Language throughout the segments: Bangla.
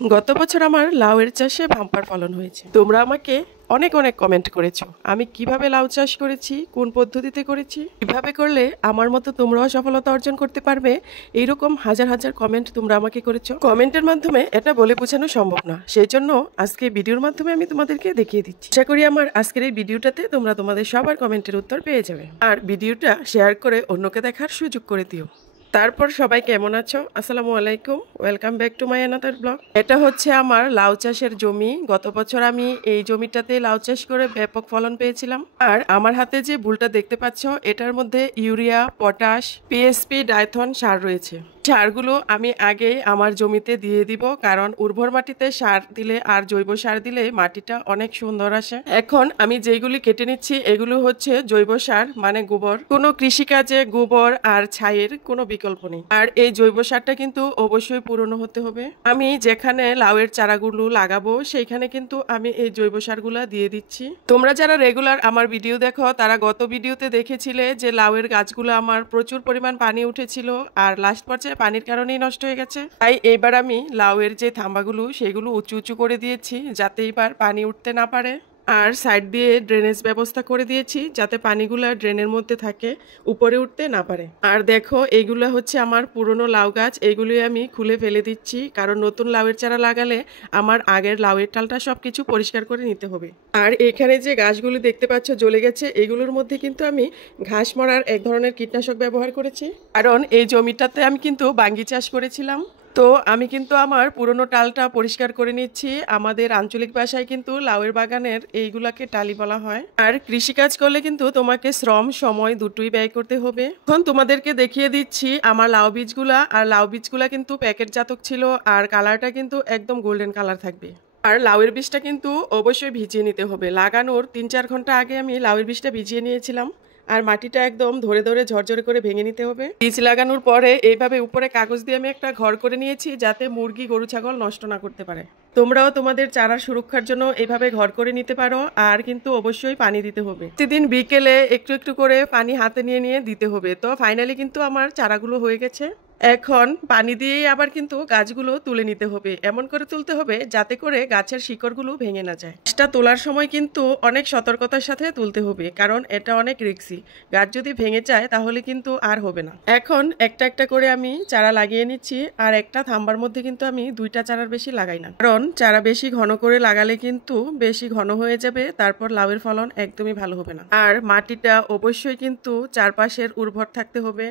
গত বছর আমার লাউয়ের চাষে বাম্পার ফলন হয়েছে। তোমরা আমাকে অনেক অনেক কমেন্ট করেছো আমি কিভাবে লাউ চাষ করেছি, কোন পদ্ধতিতে করেছি, কিভাবে করলে আমার মতো তোমরাও সফলতা অর্জন করতে পারবে। এইরকম হাজার হাজার কমেন্ট তোমরা আমাকে করেছো। কমেন্টের মাধ্যমে এটা বলে বোঝানো সম্ভব না, সেই জন্য আজকে ভিডিওর মাধ্যমে আমি তোমাদেরকে দেখিয়ে দিচ্ছি। আশা করি আমার আজকের এই ভিডিওটাতে তোমরা তোমাদের সবার কমেন্টের উত্তর পেয়ে যাবে, আর ভিডিওটা শেয়ার করে অন্যকে দেখার সুযোগ করে দিও। তারপর সবাই কেমন আছো? আসসালামু আলাইকুম, welcome back to my another blog. এটা হচ্ছে আমার লাউ চাষের জমি। গত বছর আমি এই জমিটাতে লাউ চাষ করে ব্যাপক ফলন পেয়েছিলাম। আর আমার হাতে যে বুলটা দেখতে পাচ্ছ, এটার মধ্যে ইউরিয়া, পটাশ, পিএসপি, ডাইথন সার রয়েছে। সারগুলো আমি আগে আমার জমিতে দিয়ে দিব, কারণ উর্বর মাটিতে সার দিলে আর জৈব সার দিলে মাটিটা অনেক সুন্দর আসে। এখন আমি যেগুলি কেটে নিচ্ছি এগুলো হচ্ছে জৈব সার, মানে গোবর। কোনো কৃষিকাজে গোবর আর ছাইয়ের কোনো বিকল্প নেই। আর এই জৈব সারটা কিন্তু অবশ্যই পুরনো হতে হবে। আমি যেখানে লাউয়ের চারাগুলো লাগাবো সেইখানে কিন্তু আমি এই জৈব সারগুলা দিয়ে দিচ্ছি। তোমরা যারা রেগুলার আমার ভিডিও দেখো তারা গত ভিডিওতে দেখেছিলে যে লাউয়ের গাছগুলো আমার প্রচুর পরিমাণ পানি উঠেছিল, আর লাস্ট পর্যায়ে পানির কারণেই নষ্ট হয়ে গেছে। তাই এইবার আমি লাউয়ের যে থাম্বাগুলো সেগুলো উঁচু উঁচু করে দিয়েছি, যাতে এইবার পানি উঠতে না পারে। আর সাইড দিয়ে ড্রেনেজ ব্যবস্থা করে দিয়েছি, যাতে পানিগুলা ড্রেনের মধ্যে থাকে, উপরে উঠতে না পারে। আর দেখো, এইগুলা হচ্ছে আমার পুরনো লাউ গাছ। এইগুলোই আমি খুলে ফেলে দিচ্ছি, কারণ নতুন লাউয়ের চারা লাগালে আমার আগের লাউয়ের টালটা সবকিছু পরিষ্কার করে নিতে হবে। আর এখানে যে গাছগুলো দেখতে পাচ্ছ জ্বলে গেছে, এগুলোর মধ্যে কিন্তু আমি ঘাস মরার এক ধরনের কীটনাশক ব্যবহার করেছি, কারণ এই জমিটাতে আমি কিন্তু বাঙ্গি চাষ করেছিলাম। তো আমি কিন্তু আমার পুরনো টালটা পরিষ্কার করে নিচ্ছি। আমাদের আঞ্চলিক ভাষায় কিন্তু লাউয়ের বাগানের এইগুলাকে টালি বলা হয়। আর কৃষিকাজ করলে কিন্তু তোমাকে শ্রম, সময় দুটোই ব্যয় করতে হবে। এখন তোমাদেরকে দেখিয়ে দিচ্ছি আমার লাউ বীজগুলা। আর লাউ বীজগুলা কিন্তু প্যাকেটজাতক ছিল, আর কালারটা কিন্তু একদম গোল্ডেন কালার থাকবে। আর লাউয়ের বীজটা কিন্তু অবশ্যই ভিজিয়ে নিতে হবে। লাগানোর 3-4 ঘন্টা আগে আমি লাউয়ের বীজটা ভিজিয়ে নিয়েছিলাম। আর মাটিটা একদম ধরে ধরে ঝরঝরে করে ভেঙে নিতে হবে। বীজ লাগানোর পরে এইভাবে উপরে কাগজ দিয়ে আমি একটা ঘর করে নিয়েছি, যাতে মুরগি, গরু, ছাগল নষ্ট না করতে পারে। তোমরাও তোমাদের চারা সুরক্ষার জন্য এইভাবে ঘর করে নিতে পারো। আর কিন্তু অবশ্যই পানি দিতে হবে। প্রতিদিন বিকেলে একটু একটু করে পানি হাতে নিয়ে নিয়ে দিতে হবে। তো ফাইনালি কিন্তু আমার চারাগুলো হয়ে গেছে। এখন পানি দিয়েই আবার কিন্তু গাছগুলো তুলে নিতে হবে। এমন করে তুলতে হবে যাতে করে গাছের শিকড়গুলো ভেঙে না যায়। গাছটা তোলার সময় কিন্তু অনেক সতর্কতার সাথে তুলতে হবে, কারণ এটা অনেক রিস্কি। গাছ যদি ভেঙে যায় তাহলে কিন্তু আর হবে না। এখন একটা একটা করে আমি চারা লাগিয়ে নিচ্ছি। আর একটা থাম্বার মধ্যে কিন্তু আমি 2টা চারার বেশি লাগাই না, কারণ চারা বেশি ঘন করে লাগালে কিন্তু বেশি ঘন হয়ে যাবে, তারপর লাউয়ের ফলন একদমই ভালো হবে না। আর মাটিটা অবশ্যই কিন্তু চারপাশের উর্বর থাকতে হবে।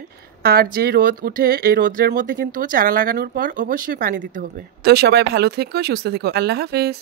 আর যে রোদ উঠে, এই রোদ্রের মধ্যে কিন্তু চারা লাগানোর পর অবশ্যই পানি দিতে হবে। তো সবাই ভালো থেকো, সুস্থ থেকো। আল্লাহ হাফেজ।